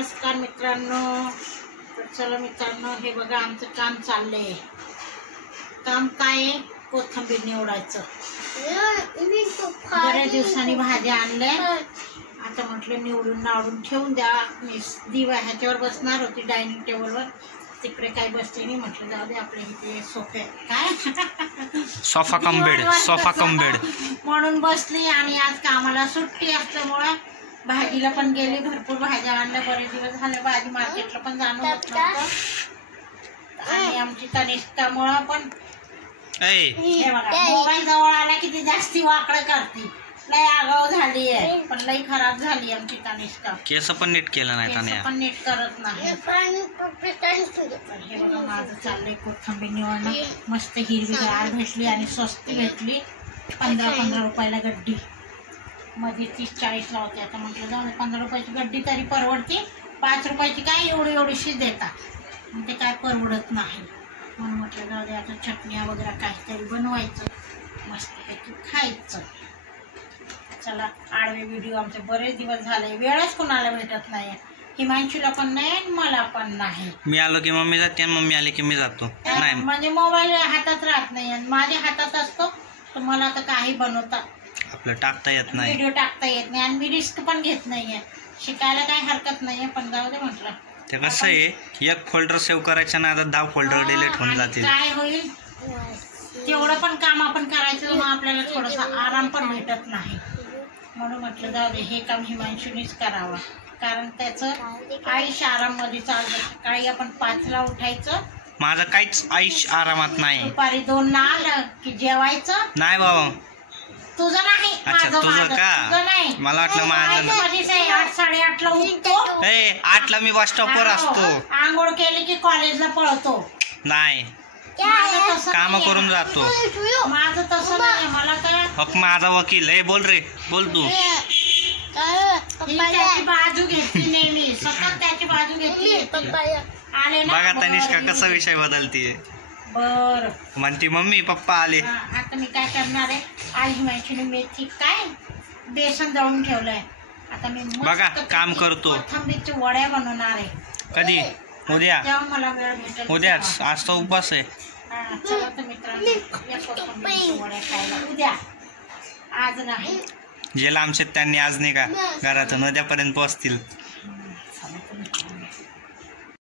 नमस्कार मित्रांनो. तर चला मित्रांनो, हे बघा आमचं काम चाललंय. काम काय आहे? कोथिंबीर निवडायचं. बऱ्याच दिवसांनी भाज्या आणल्या. आता म्हटलं निवडून नावडून ठेवून द्या. मी दिवा ह्याच्यावर बसणार होती डायनिंग टेबलवर, तिकडे काही बसते नाही. म्हटलं जाऊ दे, आपले इथे सोफे काय सोफा कम बेड म्हणून बसली. आणि आज कामाला सुट्टी असल्यामुळं भाजीला पण गेली. भरपूर भाज्या आणल्या. बरेच दिवस झाले भाजी मार्केटला पण जाणं होत नव्हतं. आणि आमची तनिष्कामुळं पण हे बघा, मोबाईल जवळ आला की ती जास्ती वाकडं करते. लय आगाव झाली आहे, पण लय खराब झाली आमची तनिष्का. केस पण नीट केलं नाही, केस पण नीट करत नाही. हे बघा माझं चाललंय कोथिंबीर निवडणं. मस्त हिरवीगार भेटली आणि स्वस्त भेटली. 15 रुपयाला गड्डी. मध्ये 30-40 लावते. आता म्हटलं जाऊ 15 रुपयाची गड्डी तरी परवडते. 5 रुपयाची काय एवढीशी देतात, ते काय परवडत नाही. म्हणून म्हटलं जाऊ दे, आता चटण्या वगैरे काहीतरी बनवायचं, मस्तपैकी खायचं. चला, आडवे व्हिडिओ आमचे बरेच दिवस झाले. वेळच कोणाला भेटत नाही. हिमांशूला पण नाही, मला पण नाही. मी आलो की मम्मी जाते, मम्मी आली की मी जातो. नाही म्हणजे मोबाईल हातात राहत नाही. आणि माझ्या हातात असतो तर मला तर काही बनवता आपलं टाकता येत नाही, व्हिडिओ टाकता येत नाही. आणि मी रिस्क पण घेत नाहीये. शिकायला काही हरकत नाहीये, पण जाऊ दे म्हटलं. ते कसं आहे, एक फोल्डर सेव्ह करायच्या ना, आता 10 फोल्डर डिलीट होऊन जातील. काय होईल तेवढं पण काम आपण करायचं, मग आपल्याला थोडासा आराम पण भेटत नाही. म्हणून म्हटलं जाऊ दे, हे काम हिमांशूनीच करावं. कारण त्याचं आयुष्य आराममध्ये चालतं. सकाळी आपण 5ला उठायचं. माझं काहीच आयुष्य आरामात नाही. दुपारी 2ला आलं की जेवायचं. नाही बाबा, तुझं नाही. अच्छा तुझं का? नाही, मला वाटलं माझं. 8-8:30ला उठतो. 8ला मी बस स्टॉपवर असतो. आंघोळ केली की कॉलेजला पळतो. नाही, काम करून जातो. माझं तसं नाही. मला काय हक माझा वकील. बोल रे, बोल तू. त्याची बाजू घेतली नेहमी, सतत त्याची बाजू घेतली. आले ना बघा तनिष्का कसा विषय बदलतीये. बर म्हणती मम्मी पप्पा आले. आता मी काय करणार आहे, आज हिमांशूने मेथी काय बेसन दळून ठेवलंय. आता मी बघा काम करतो. कोथिंबीरच्या वड्या बनवणार आहे. कधी? उद्या. तेव्हा मला वेळ भेटेल. उद्याच, आज तो उपवास आहे. चला तर मित्रांनो, या कोथिंबीरच्या वड्या खायला उद्या, आज नाही. जे लांबचे त्यांनी आज नाही का घरातून उद्यापर्यंत पोहोचतील.